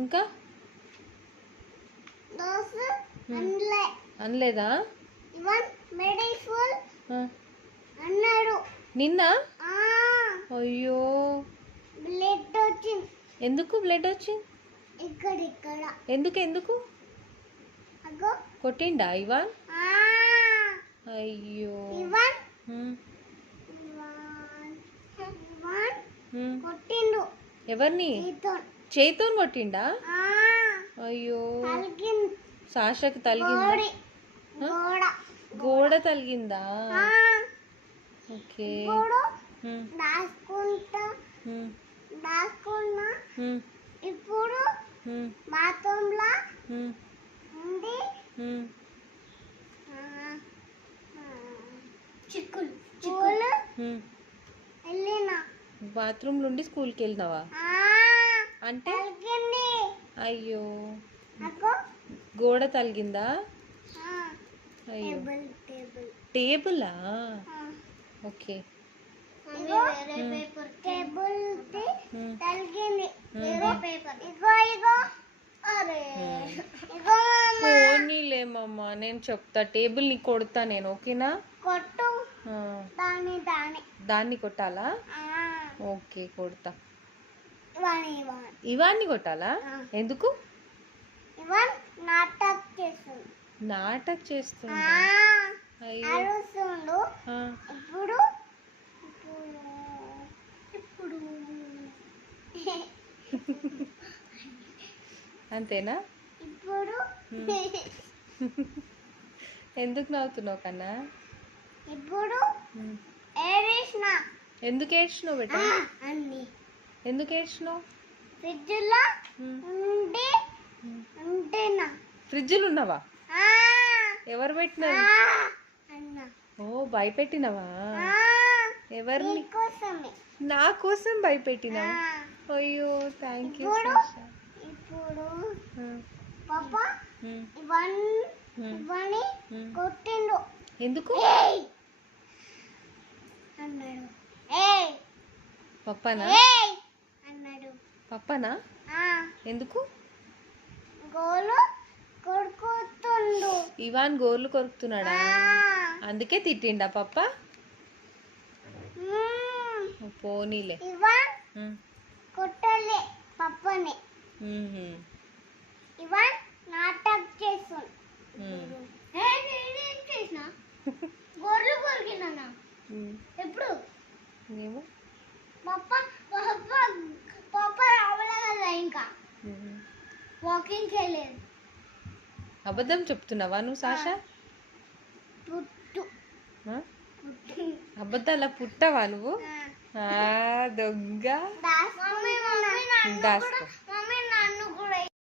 ఇంకా అనలేదా? నిన్న అయ్యో ఎందుకు బ్లడ్ వచ్చింది? ఎందుకు కొట్టిండా ఇవాన్? అయ్యో ఎవరిని? చేతితో కొట్టిండా? అయ్యో సాషకి తలిగిందా? గోడ తలిగిందా? ఓకే ఇప్పుడు బాత్రూంలో ఉంది చిక్కులు వెళ్ళినా. బాత్రూమ్ నుండి స్కూల్కి వెళ్ళినావా? అంటే అయ్యో గోడ తలిగిందా? అయ్యో టేబులా? ఓకే పోనీలేమమ్మా, నేను చెప్తా. టేబుల్ ని కొడతా నేను, ఓకేనా? దాన్ని కొట్టాలా? ఓకే కొడతా. ఇవాన్ని కొట్టాలా? ఎందుకు? నాటక్ చేస్తుందా? అయ్యో అంతేనా? ఎందుకు నవ్వుతున్నావు కన్నా? ఎందుకు ఏడ్చినావు బేట? ఎందుకు ఏడ్చినావు? ఫ్రిడ్జ్లు ఉన్నావా? ఎవరు పెట్టినారు? ఓ భయపెట్టినవా? ఎవరిని? నా కోసం భయపెట్టినావా? అయ్యో థ్యాంక్ యూ. ఎందుకు? పప్పనా? పప్పనా? ఎందుకు? ఇవాన్ గోర్లు కొరుకుతున్నాడా? అందుకే తిట్టిండా పప్ప? పోనీలే. కొట్టలే పప్పని. ఇవాన్ నాటక్ చేస్తుంది. గోర్లు కొరికినా ఎప్పుడు? పప్ప రావలే కదా, ఇంకా వాకింగ్ చేయలేదు. అబద్ధం చెప్తున్నావా నువ్వు సాషా? అబద్ధాలా పుట్టవా నువ్వు? దొంగ. దాసుకో.